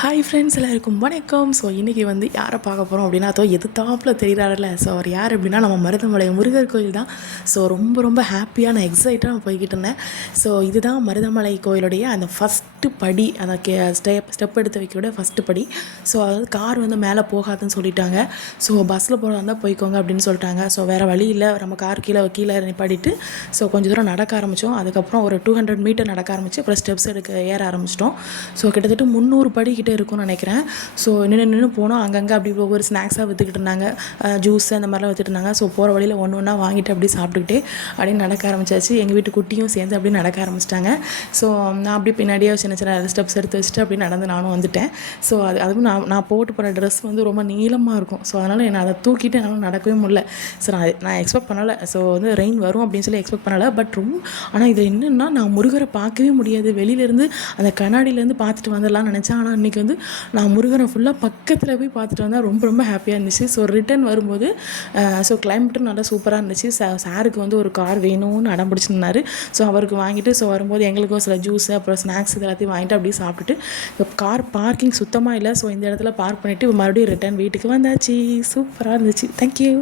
Hi friends எல்லாருக்கும் வணக்கம். So இன்றைக்கி வந்து யாரை பார்க்க போகிறோம் அப்படின்னா அதோ எதிர்த்தாப்பில் தெரிகிறாருல்ல ஸோ அவர் யார் அப்படின்னா நம்ம மருதமலை முருகர் கோயில் தான். ஸோ ரொம்ப ரொம்ப ஹாப்பியாக நான் எக்ஸைட்டாக நான் போய்கிட்டு இருந்தேன். ஸோ இதுதான் மருதமலை கோயிலுடைய அந்த ஃபஸ்ட்டு படி அந்த கே ஸ்டெப் ஸ்டெப் எடுத்து வைக்கிறோட ஃபஸ்ட்டு படி. ஸோ அதாவது கார் வந்து மேலே போகாதுன்னு சொல்லிட்டாங்க. ஸோ பஸ்ஸில் போகிறதா இருந்தால் போய்க்கோங்க அப்படின்னு சொல்லிட்டாங்க. ஸோ வேறு வழி இல்லை. நம்ம கார் கீழே கீழே நிப்பாடிட்டு ஸோ கொஞ்சம் தூரம் நடக்க ஆரம்பித்தோம் அதுக்கப்புறம் ஒரு டூ ஹண்ட்ரட் மீட்டர் நடக்க ஆரம்பிச்சு அப்புறம் ஸ்டெப்ஸ் எடுக்க ஏற ஆரம்பிச்சிட்டோம். ஸோ கிட்டத்தட்ட முந்நூறு படி கிட்ட இருக்கும்னு நினைக்கிறேன். ஸோ நின்று நின்று போனோம் அங்கங்கே அப்படி ஒவ்வொரு ஸ்நாக்ஸாக விற்றுக்கிட்டு இருந்தாங்க. ஜூஸ் அந்த மாதிரிலாம் விற்றுட்டு இருந்தாங்க. ஸோ போகிற வழியில் ஒன்று ஒன்றா வாங்கிட்டு அப்படியே சாப்பிட்டுக்கிட்டே அப்படியே நடக்க ஆரம்பிச்சாச்சு. எங்கள் வீட்டு குட்டியும் சேர்ந்து அப்படியே நடக்க ஆரம்பிச்சிட்டாங்க. ஸோ நான் அப்படியே பின்னாடியே சின்ன சின்ன ஸ்டெப்ஸ் எடுத்து வச்சுட்டு அப்படியே நடந்து நானும் வந்துட்டேன். ஸோ அது அதுவும் நான் நான் போட்டு போகிற ட்ரெஸ் வந்து ரொம்ப நீளமாக இருக்கும். ஸோ அதனால் என்னை அதை தூக்கிட்டு என்னால் நடக்கவே முடியல. ஸோ நான் நான் எக்ஸ்பெக்ட் பண்ணலை. ஸோ வந்து ரெயின் வரும் அப்படின்னு சொல்லி எக்ஸ்பெக்ட் பண்ணலை. பட் ரொம்ப ஆனால் இது என்னென்னா நான் முருகரை பார்க்கவே முடியாது. வெளியிலேருந்து அந்த கண்ணாடியிலேருந்து பார்த்துட்டு வந்துடலாம்னு நினச்சேன். ஆனால் இன்றைக்கி வந்து நான் முருகனை ஃபுல்லாக பக்கத்தில் போய் பார்த்துட்டு வந்தால் ரொம்ப ரொம்ப ஹாப்பியாக இருந்துச்சு. ஸோ ரிட்டன் வரும்போது ஸோ கிளைமேட்டும் நல்லா சூப்பராக இருந்துச்சு. சாருக்கு வந்து ஒரு கார் வேணும்னு அடம் பிடிச்சிருந்தாரு. ஸோ அவருக்கு வாங்கிட்டு ஸோ வரும்போது எங்களுக்கும் சில ஜூஸ் அப்புறம் ஸ்நாக்ஸ் இது எல்லாத்தையும் வாங்கிட்டு அப்படியே சாப்பிட்டுட்டு கார் பார்க்கிங் சுத்தமாக இல்லை. ஸோ இந்த இடத்துல பார்க் பண்ணிவிட்டு மறுபடியும் ரிட்டன் வீட்டுக்கு வந்தாச்சு. சூப்பராக இருந்துச்சு. தேங்க்யூ